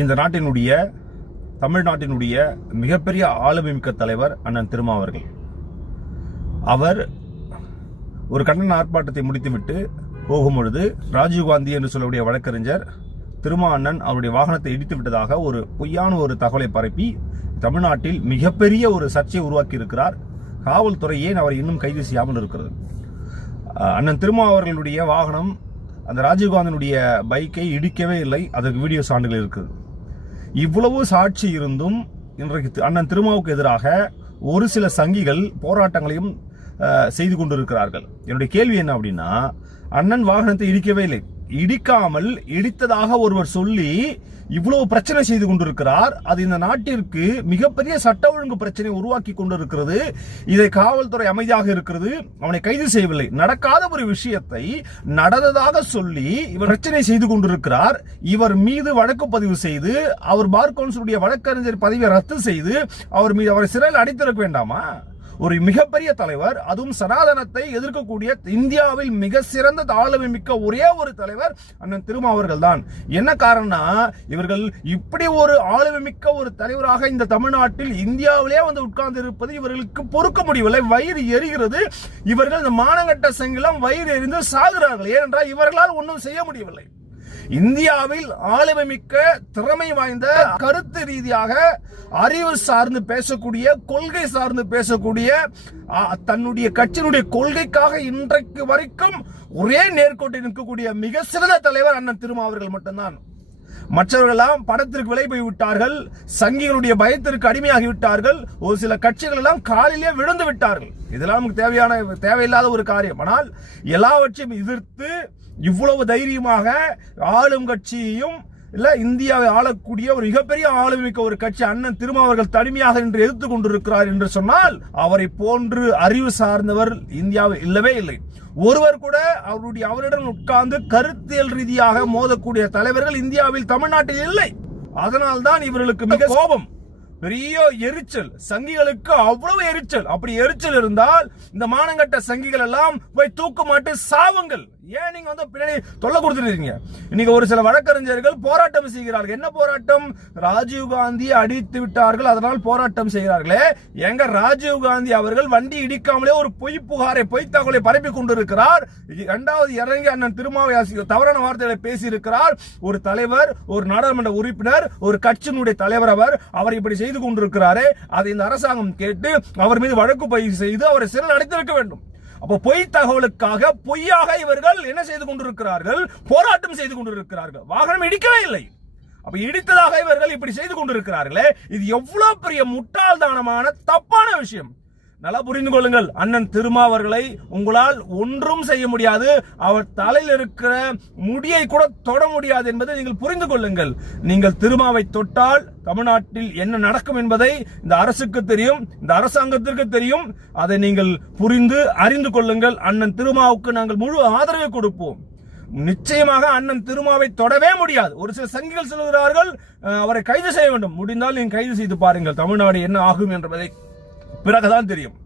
இந்த நாட்டினுடைய தமிழ்நாட்டினுடைய மிகப்பெரிய ஆளுமைமிக்க தலைவர் அண்ணன் திருமா அவர்கள். அவர் ஒரு கண்டன ஆர்ப்பாட்டத்தை முடித்துவிட்டு போகும்பொழுது ராஜீவ்காந்தி என்று சொல்லக்கூடிய வழக்கறிஞர் திருமா அண்ணன் அவருடைய வாகனத்தை இடித்து விட்டதாக ஒரு பொய்யான ஒரு தகவலை பரப்பி தமிழ்நாட்டில் மிகப்பெரிய ஒரு சர்ச்சையை உருவாக்கி இருக்கிறார் காவல்துறை ஏன் அவரை இன்னும் கைது செய்யாமல் இருக்கிறது அண்ணன் திருமா அவர்களுடைய வாகனம் அந்த ராஜீவ்காந்தினுடைய பைக்கை இடிக்கவே இல்லை. அதற்கு வீடியோ சான்றுகள் இருக்குது. இவ்வளவு சாட்சி இருந்தும் இன்றைக்கு தி- அண்ணன் திருமாவுக்கு எதிராக ஒரு சில சங்கிகள் போராட்டங்களையும் செய்து கொண்டிருக்கிறார்கள். என்னுடைய கேள்வி என்ன அப்படின்னா அண்ணன் வாகனத்தை இடிக்கவே இல்லை. இடிக்காமல் இடித்ததாக ஒருவர் சொல்லி இவ்வளவு பிரச்சனை செய்து கொண்டிருக்கிறார். அது இந்த நாட்டிற்கு மிகப்பெரிய சட்ட ஒழுங்கு பிரச்சனை உருவாக்கி கொண்டிருக்கிறது. இதை காவல்துறை அமைதியாக இருக்கிறது. அவனை கைது செய்யவில்லை. நடக்காத ஒரு விஷயத்தை நடந்ததாக சொல்லி இவர் பிரச்சனை செய்து கொண்டிருக்கிறார். இவர் மீது வழக்கு பதிவு செய்து அவர் பார் கவுன்சிலுடைய வழக்கறிஞர் பதவியை ரத்து செய்து அவர் மீது அவரை சிறையில் அடைத்திருக்க வேண்டாமா? ஒரு மிகப்பெரிய தலைவர் அதுவும் சனாதனத்தை எதிர்க்கக்கூடிய இந்தியாவில் மிக சிறந்த ஆளுமை மிக்க ஒரே ஒரு தலைவர் அண்ணன் திருமா அவர்கள் தான் என்ன காரணம்னா இவர்கள் இப்படி ஒரு ஆளுமை மிக்க ஒரு தலைவராக இந்த தமிழ்நாட்டில் இந்தியாவிலே வந்து உட்கார்ந்து இருப்பது இவர்களுக்கு பொறுக்க முடியவில்லை. வயிறு எரிகிறது. இவர்கள் இந்த மானங்கட்ட செங்கிலம் வயிறு எரிந்து சாகிறார்கள். ஏனென்றால் இவர்களால் ஒன்றும் செய்ய முடியவில்லை. இந்தியாவில் ஆளுமை மிக்க திறமை வாய்ந்த கருத்து ரீதியாக அறிவு சார்ந்து பேசக்கூடிய கொள்கை சார்ந்து பேசக்கூடிய தன்னுடைய கட்சியினுடைய கொள்கைக்காக இன்றைக்கு வரைக்கும் ஒரே நேர்கோட்டில் நிற்கக்கூடிய மிக சிறந்த தலைவர் அண்ணன் திருமா அவர்கள் மட்டும்தான். மற்றவர்களெல்லாம் படத்திற்கு விலை போய் விட்டார்கள் சங்கிகளுடைய பயத்திற்கு அடிமையாகி விட்டார்கள் ஒரு சில கட்சிகள் எல்லாம் காலிலே விழுந்து விட்டார்கள். இதெல்லாம் நமக்கு தேவையான தேவையில்லாத ஒரு காரியம். ஆனால் எல்லாவற்றையும் எதிர்த்து இவ்வளவு தைரியமாக ஆளும் கட்சியையும் இல்ல இந்தியாவை ஆளக்கூடிய ஒரு மிகப்பெரிய ஆளுமிக்க ஒரு கட்சி அண்ணன் திருமாவர்கள் தனிமையாக இன்று எதிர்த்து கொண்டிருக்கிறார் என்று சொன்னால் அவரை போன்று அறிவு சார்ந்தவர் இந்தியாவில் இல்லவே இல்லை. ஒருவர் கூட அவருடைய அவரிடம் உட்கார்ந்து கருத்தியல் ரீதியாக மோதக்கூடிய தலைவர்கள் இந்தியாவில் தமிழ்நாட்டில் இல்லை. அதனால்தான் இவர்களுக்கு மிக கோபம். பெரிய எரிச்சல். சங்கிகளுக்கு அவ்வளவு எரிச்சல். அப்படி எரிச்சல் இருந்தால் இந்த மானங்கட்ட சங்கிகள் எல்லாம் போய் தூக்கு மாட்டு சாவுங்கள். ஏன் நீங்க வந்து பின்னாடி தொல்லை கொடுத்துருக்கீங்க இன்னைக்கு ஒரு சில வழக்கறிஞர்கள் போராட்டம் செய்கிறார்கள். என்ன போராட்டம்? ராஜீவ் காந்தி அடித்து விட்டார்கள் அதனால் போராட்டம் செய்கிறார்களே. எங்க ராஜீவ் காந்தி அவர்கள் வண்டி இடிக்காமலே ஒரு பொய் புகாரை பொய் தகவலை பரப்பி கொண்டிருக்கிறார். இரண்டாவது இறங்கி அண்ணன் திருமாவை தவறான வார்த்தைகளை பேசியிருக்கிறார். ஒரு தலைவர் ஒரு நாடாளுமன்ற உறுப்பினர் ஒரு கட்சியினுடைய தலைவர் அவர் அவர் இப்படி செய்து கொண்டிருக்கிறாரே. அதை இந்த அரசாங்கம் கேட்டு அவர் மீது வழக்கு பதிவு செய்து அவரை சிறையில் அடைத்திருக்க வேண்டும். அப்போ பொய் தகவலுக்காக பொய்யாக இவர்கள் என்ன செய்து கொண்டிருக்கிறார்கள்? போராட்டம் செய்து கொண்டிருக்கிறார்கள். வாகனம் இடிக்கவே இல்லை. அப்ப இடித்ததாக இவர்கள் இப்படி செய்து கொண்டிருக்கிறார்களே இது எவ்வளவு பெரிய முட்டாள்தானமான தப்பான விஷயம். நல்லா புரிந்து கொள்ளுங்கள். அண்ணன் திருமாவர்களை உங்களால் ஒன்றும் செய்ய முடியாது. அவர் தலையில் இருக்கிற முடியை கூட தொட முடியாது என்பதை நீங்கள் புரிந்து கொள்ளுங்கள். நீங்கள் திருமாவை தொட்டால் தமிழ்நாட்டில் என்ன நடக்கும் என்பதை இந்த அரசுக்கு தெரியும். இந்த அரசாங்கத்திற்கு தெரியும். அதை நீங்கள் புரிந்து அறிந்து கொள்ளுங்கள். அண்ணன் திருமாவுக்கு நாங்கள் முழு ஆதரவை கொடுப்போம். நிச்சயமாக அண்ணன் திருமாவை தொடவே முடியாது. ஒரு சில சங்கிகள் சொல்கிறார்கள் அவரை கைது செய்ய வேண்டும். முடிந்தால் நீங்கள் கைது செய்து பாருங்கள். தமிழ்நாடு என்ன ஆகும் என்பதை பிறகுதான் தெரியும்.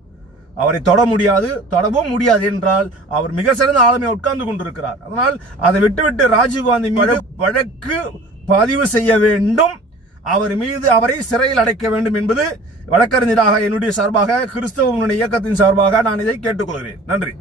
அவரை தொட முடியாது தொடவும் முடியாது என்றால் அவர் மிக சிறந்த ஆளுமையை உட்கார்ந்து கொண்டிருக்கிறார். அதனால் அதை விட்டுவிட்டு ராஜீவ்காந்தி மீது வழக்கு பதிவு செய்ய வேண்டும். அவர் மீது அவரை சிறையில் அடைக்க வேண்டும் என்பது வழக்கறிஞராக என்னுடைய சார்பாக கிறிஸ்தவ இயக்கத்தின் சார்பாக நான் இதை கேட்டுக்கொள்கிறேன். நன்றி.